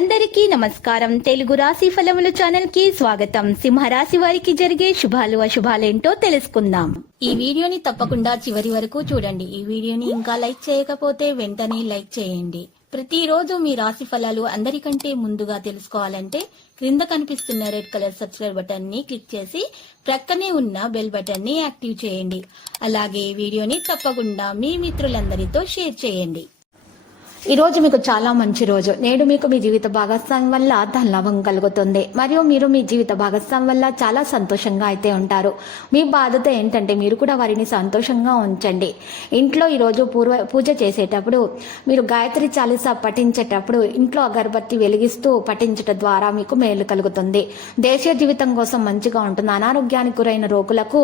అందరికీ నమస్కారం. తెలుగు రాశి ఫలముల ఛానల్ కి స్వాగతం. సింహరాశి వారికి జరిగే శుభాలు అశుభాలేంటో తెలుసుకుందాం. ఈ వీడియోని తప్పకుండా చివరి వరకు చూడండి. ఈ వీడియోని ఇంకా లైక్ చేయకపోతే వెంటనే లైక్ చేయండి. ప్రతిరోజు మీ రాశి ఫలాలు అందరికంటే ముందుగా తెలుసుకోవాలంటే క్రింద కనిపిస్తున్న రెడ్ కలర్ సబ్స్క్రైబ్ బటన్ ని క్లిక్ చేసి ప్రక్కనే ఉన్న బెల్ బటన్ ని యాక్టివ్ చేయండి. అలాగే ఈ వీడియోని తప్పకుండా మీ మిత్రులందరితో షేర్ చేయండి. ఈ రోజు మీకు చాలా మంచి రోజు. నేడు మీకు మీ జీవిత భాగస్వామి వల్ల ధనలాభం కలుగుతుంది మరియు మీరు మీ జీవిత భాగస్వామి వల్ల చాలా సంతోషంగా అయితే ఉంటారు. మీ బాధ్యత ఏంటంటే మీరు కూడా వారిని సంతోషంగా ఉంచండి. ఇంట్లో ఈరోజు పూజ చేసేటప్పుడు మీరు గాయత్రి చాలీస పఠించేటప్పుడు ఇంట్లో అగరబత్తి వెలిగిస్తూ పఠించడం ద్వారా మీకు మేలు కలుగుతుంది. దేశీయ జీవితం కోసం మంచిగా ఉంటుంది. అనారోగ్యానికి గురైన రోగులకు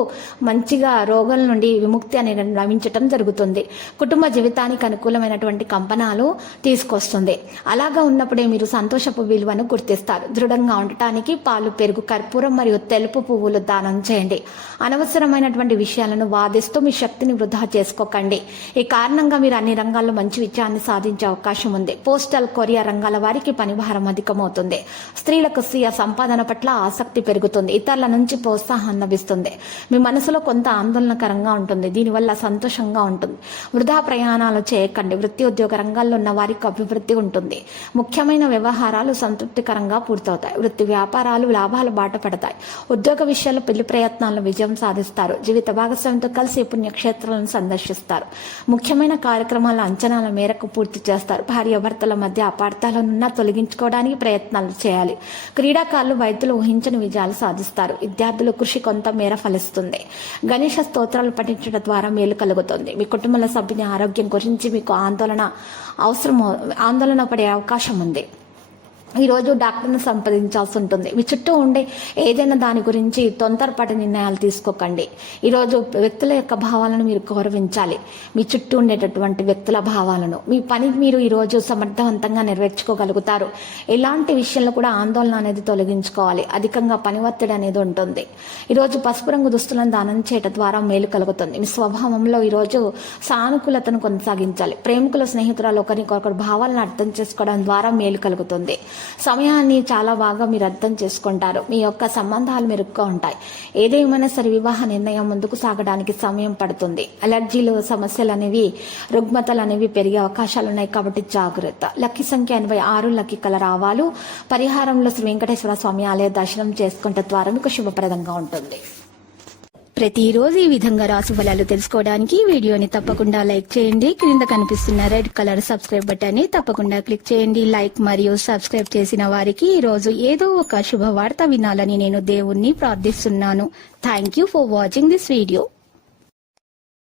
మంచిగా రోగుల నుండి విముక్తి అనేది లభించడం జరుగుతుంది. కుటుంబ జీవితానికి అనుకూలమైనటువంటి కంపనాలు తీసుకొస్తుంది. అలాగా ఉన్నప్పుడే మీరు సంతోషపు విలువను గుర్తిస్తారు. దృఢంగా ఉండటానికి పాలు, పెరుగు, కర్పూరం మరియు తెలుపు పువ్వులు దానం చేయండి. అనవసరమైనటువంటి విషయాలను వాదిస్తూ మీ శక్తిని వృధా చేసుకోకండి. ఈ కారణంగా మీరు అన్ని రంగాల్లో మంచి విజయాన్ని సాధించే అవకాశం ఉంది. పోస్టల్, కొరియర్ రంగాల వారికి పనిభారం అధికమవుతుంది. స్త్రీలకు స్వీయ సంపాదన పట్ల ఆసక్తి పెరుగుతుంది. ఇతరుల నుంచి ప్రోత్సాహం లభిస్తుంది. మీ మనసులో కొంత ఆందోళనకరంగా ఉంటుంది. దీనివల్ల సంతోషంగా ఉంటుంది. వృధా ప్రయాణాలు చేయకండి. వృత్తి ఉద్యోగ రంగాల్లో ఉన్న వారికి అభివృద్ధి ఉంటుంది. ముఖ్యమైన వ్యవహారాలు సంతృప్తికరంగా పూర్తవుతాయి. వృత్తి వ్యాపారాలు లాభాలు బాట పడతాయి. ఉద్యోగ విషయాల్లో పెళ్లి ప్రయత్నాలను విజయం సాధిస్తారు. జీవిత భాగస్వామితో కలిసి పుణ్యక్షేత్రాలను సందర్శిస్తారు. ముఖ్యమైన కార్యక్రమాల అంచనాల మేరకు పూర్తి చేస్తారు. భార్యాభర్తల మధ్య అపార్థాలను తొలగించుకోవడానికి ప్రయత్నాలు చేయాలి. క్రీడాకారులు, వైద్యులు ఊహించని విజయాలు సాధిస్తారు. విద్యార్థుల కృషి కొంత మేర ఫలిస్తుంది. గణేష స్తోత్రాలు పఠించడం ద్వారా మేలు కలుగుతుంది. మీ కుటుంబ సభ్యుని ఆరోగ్యం గురించి మీకు ఆందోళన పడే అవకాశం ఉంది. ఈరోజు డాక్టర్ని సంప్రదించాల్సి ఉంటుంది. మీ చుట్టూ ఉండే ఏదైనా దాని గురించి తొందరపాటి నిర్ణయాలు తీసుకోకండి. ఈరోజు వ్యక్తుల యొక్క భావాలను మీరు గౌరవించాలి. మీ చుట్టూ ఉండేటటువంటి వ్యక్తుల భావాలను, మీ పని మీరు ఈరోజు సమర్థవంతంగా నెరవేర్చుకోగలుగుతారు. ఎలాంటి విషయంలో కూడా ఆందోళన అనేది తొలగించుకోవాలి. అధికంగా పని ఒత్తిడి అనేది ఉంటుంది. ఈరోజు పసుపు రంగు దుస్తులను దానం చేయడం ద్వారా మేలు కలుగుతుంది. మీ స్వభావంలో ఈరోజు సానుకూలతను కొనసాగించాలి. ప్రేమికుల, స్నేహితురాలు ఒకరికొకరు భావాలను అర్థం చేసుకోవడం ద్వారా మేలు కలుగుతుంది. సమయాన్ని చాలా బాగా మీరు అర్థం చేసుకుంటారు. మీ యొక్క సంబంధాలు మెరుగ్గా ఉంటాయి. ఏదేమైనా సరే వివాహ నిర్ణయం ముందుకు సాగడానికి సమయం పడుతుంది. అలర్జీలు, సమస్యలు అనేవి, రుగ్మతలు అనేవి పెరిగే అవకాశాలు ఉన్నాయి కాబట్టి జాగ్రత్త. లక్కీ సంఖ్య 86. లక్కీ కలర్ ఆవాలు. పరిహారంలో శ్రీ వెంకటేశ్వర స్వామి ఆలయ దర్శనం చేసుకుంటే ద్వారా మీకు శుభప్రదంగా ఉంటుంది. ప్రతిరోజు ఈ విధంగా రాశి ఫలాలు తెలుసుకోవడానికి వీడియోని తప్పకుండా లైక్ చేయండి. క్రింద కనిపిస్తున్న రెడ్ కలర్ సబ్స్క్రైబ్ బటన్ ని తప్పకుండా క్లిక్ చేయండి. లైక్ మరియు సబ్స్క్రైబ్ చేసిన వారికి ఈ రోజు ఏదో ఒక శుభవార్త వినాలని నేను దేవుణ్ణి ప్రార్థిస్తున్నాను. Thank you for watching this video.